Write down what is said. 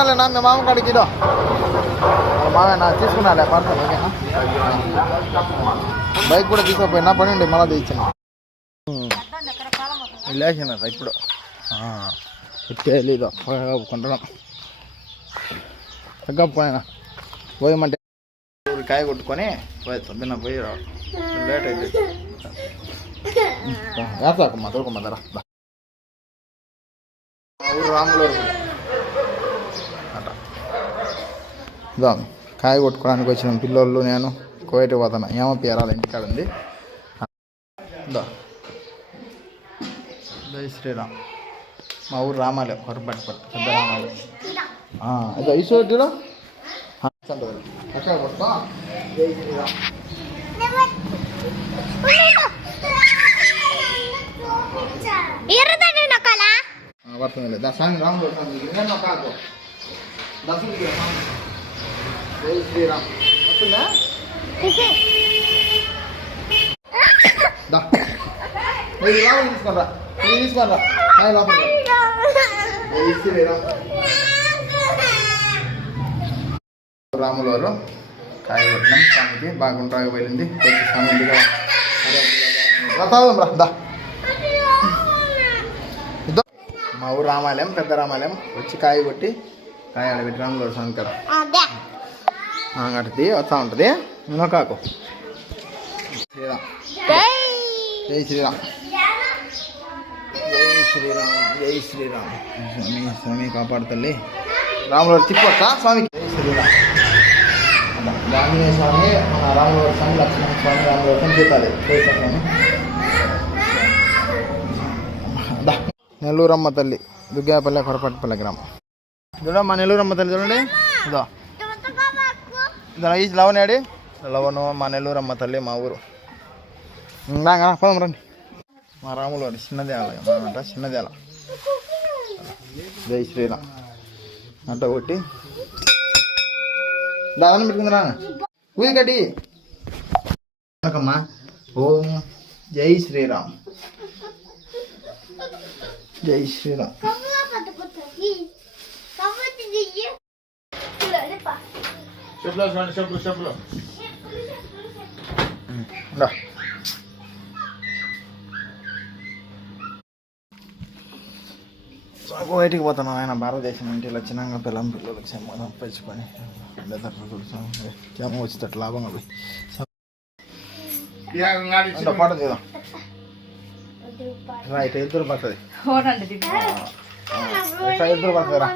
తీసుకున్నాలేనా మీ మామ కాడికి ఇదో మామేనా తీసుకున్నాలే పర్సల్ ఓకేనా బైక్ కూడా తీసుకుపోయినా పని ఉండి మళ్ళీ తెచ్చాను లేచినారా ఇప్పుడు ఇదో కొంటాం తగ్గపోయినా పోయమంటే కాయ కొట్టుకొని పోయి పొద్దున్న పోయి లేట్ అయితే వేస్తాకమ్మా తోలుకోమ్మా ధర ఊరు రాములు అట ఇదా కాయ కొట్టుకోవడానికి వచ్చిన పిల్లోళ్ళు నేను కోయట పోతాను ఏమో పేరాలి ఇంటికాడ ఉంది జై శ్రీరామ్ మా ఊరు రామాలయం కొరపట్టిపట్టు పెద్ద రామాలయం ఇదో ఈశ్వరుడిలో అక్కడ కొట్టుకో జై శ్రీరామ్ పడుతుంది దర్శనం రాముడు కాకు దర్శనం జై శ్రీరామ్ వస్తుందా రాముడు తీసుకోరా తీసుకోరా లోపల జై శ్రీరామ్ రాములు వారు కాయ కొట్టినాం స్వామికి బాగుంటాగా వెళ్ళింది కొంచెం స్వామిగా దా మా ఊరు రామాలయం పెద్ద రామాలయం వచ్చి కాయ కొట్టి కాయ ఆడబెట్టి రాములు స్వామి కదా అటుది వస్తూ ఉంటుంది నేను కాకు శ్రీరామ్ జై శ్రీరామ్ జై శ్రీరామ్ జై శ్రీరామ్ స్వామి స్వామి కాపాడుతల్లి రాములు తిప్పొచ్చా స్వామికి జై శ్రీరామ్ ఆంజనేయ స్వామి మన రాముల స్వామి లక్ష్మణ స్వామి రాముల స్వామి చేతాలి స్వామి నెల్లూరమ్మ తల్లి దుగ్గాపల్లె కొరపట్టిపల్లె గ్రామం చూడమ్మా నెల్లూరమ్మ తల్లి చూడండి ఇదో ఇది లవనాడి లవను మా నెల్లూరమ్మ తల్లి మా ఊరు పోదాం రండి మా రాములు వాడి చిన్నదే ఆలయం అనమాట చిన్నదే అలా జై శ్రీరామ్ అంట కొట్టి దాదాపు పెట్టుకుందా ఊది కట్టి అమ్మా ఓం జై శ్రీరామ్ జై శ్రీరామ్ బయటికి పోతాను ఆయన భారతదేశం ఇంటికి వచ్చినాక పిల్లలకి సంబంధం పెంచుకొని ఏమో వచ్చేటట్టు లాభంగా పోయి పాట చేద్దాం రైట్ ఎదురు పడుతుంది ఎదురు పడుతుంది రా